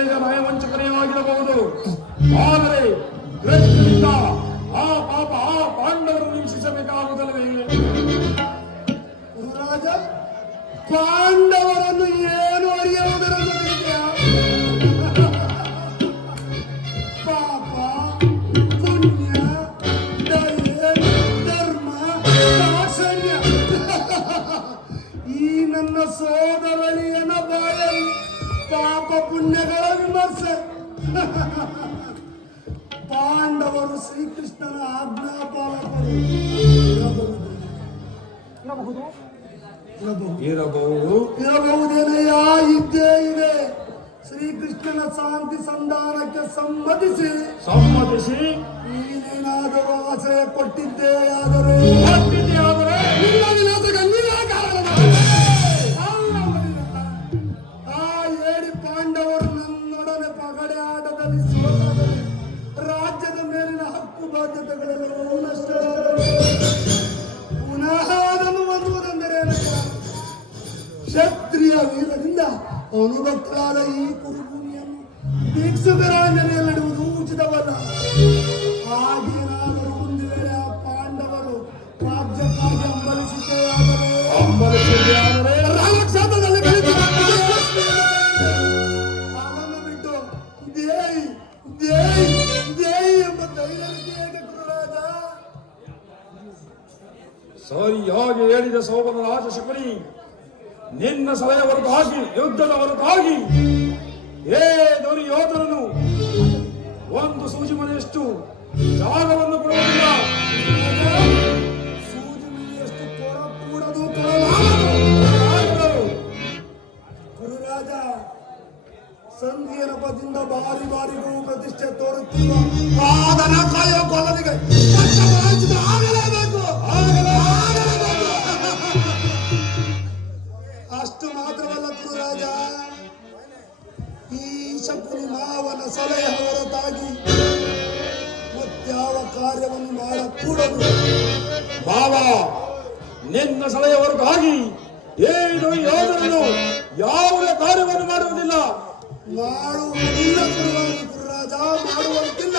ಹೇಳಿದ ನಯವಂಚಕನೆಯಾಗಿರಬಹುದು, ಆದರೆ ಕೃಷ್ಣನಿಂದ ಆ ಪಾಪ ಆ ಪಾಂಡವರನ್ನು ಹಿಂಸಿಸಬೇಕಾಗುವುದಲ್ಲವೇ? ರಾಜ, ಪಾಂಡವರನ್ನು ಏನು ಅರಿಯುವುದರನ್ನು ಪಾಪ ಪುಣ್ಯ ದಯೆ ಧರ್ಮ ದಾಸನ್ಯ ಈ ನನ್ನ ಸೋದರಳಿಯನ ಬಾಯಲ್ಲಿ ಪಾಪ ಪುಣ್ಯಗಳ ವಿಮರ್ಶೆ. ಪಾಂಡವರು ಶ್ರೀಕೃಷ್ಣನ ಆಜ್ಞಾಪಾಲಕರು ಇರಬಹುದೇನೆಯ ಇದ್ದೇ ಇದೆ. ಶ್ರೀಕೃಷ್ಣನ ಶಾಂತಿ ಸಂಧಾನಕ್ಕೆ ಸಮ್ಮತಿಸಿ ನೀನೇನಾದರೂ ಆಶ್ರಯ ಕೊಟ್ಟಿದ್ದೇ ಆದರೆ ಆ ಏಡಿ ಪಾಂಡವರು ನನ್ನೊಡನೆ ಪಗಡೆ ಆಟದಲ್ಲಿ ಸೋಲಾದರೆ ರಾಜ್ಯದ ಮೇಲಿನ ಹಕ್ಕು ಬಾಧ್ಯತೆಗಳೆಲ್ಲವೂ ನಷ್ಟವಾದರು. ಪುನಃ ಅದನ್ನು ಹೊಂದುವುದೆಂದರೆ ಕ್ಷತ್ರಿಯ ವೀರರಿಂದ ಅನುಭಕ್ತರಾದ ಈ ಕುರುಭೂಮಿಯನ್ನು ಭಿಕ್ಷುಕರಾಂಜನೆಯಲ್ಲಿಡುವುದು ಉಚಿತವಲ್ಲ. ಹಾಗೇನಾದರೂ ಒಂದು ವೇಳೆ ಆ ಪಾಂಡವರು ರಾಜ್ಯಕ್ಕಾಗಿ ಹಂಬಲಿಸಿದ್ದೇ ರಾಮಕ್ಷೇತ್ರದಲ್ಲಿ ಅವನ್ನು ಬಿಟ್ಟು ದೇಯಿ ದೇಯಿ ದೇಯಿ ಎಂಬ ಧೈರ್ಯಕ್ಕೆ ಹೇಗೆ ಗುರುರಾಜ? ಸರಿಯಾಗಿ ಹೇಳಿದ ಸೋಮನ ರಾಜ ಶಕುನಿ, ನಿನ್ನ ಸಲಹೆ ಹೊರತಾಗಿ ಯುದ್ಧದ ಹೊರತಾಗಿ ದುರ್ಯೋಧನನು ಒಂದು ಸೂಜಿ ಮನೆಯಷ್ಟು ಜಾಗವನ್ನು ಕೊಡುವುದಿಲ್ಲ. ಸೂಜಿ ಮನೆಯಷ್ಟು ಕೊಡಕೂಡದು, ಗುರುರಾಜ. ಸಂಧಿಯ ನೆಪದಿಂದ ಬಾರಿ ಬಾರಿಗೂ ಪ್ರತಿಷ್ಠೆ ತೋರುತ್ತಿರುವ ಆದನ ಕಾಯೋ ಕೊಲ್ಲನಿಗೆ ಆಗಲೇಬೇಕು. ಅಷ್ಟು ಮಾತ್ರವಲ್ಲ ಗುರುರಾಜ, ಈ ಶಕುನಿ ಮಾವನ ಸಲಹೆ ಹೊರತಾಗಿ ಮತ್ಯಾವ ಕಾರ್ಯವನ್ನು ಮಾಡಕೂಡದು. ಮಾವ, ನಿನ್ನ ಸಲಹೆ ಹೊರತಾಗಿ ಯೋಧನನ್ನು ಯಾವುದೇ ಕಾರ್ಯವನ್ನು ಮಾಡುವುದಿಲ್ಲ. ಮಾಡುವುದಿಲ್ಲ ಗುರುರಾಜ, ಮಾಡುವಂತಿಲ್ಲ.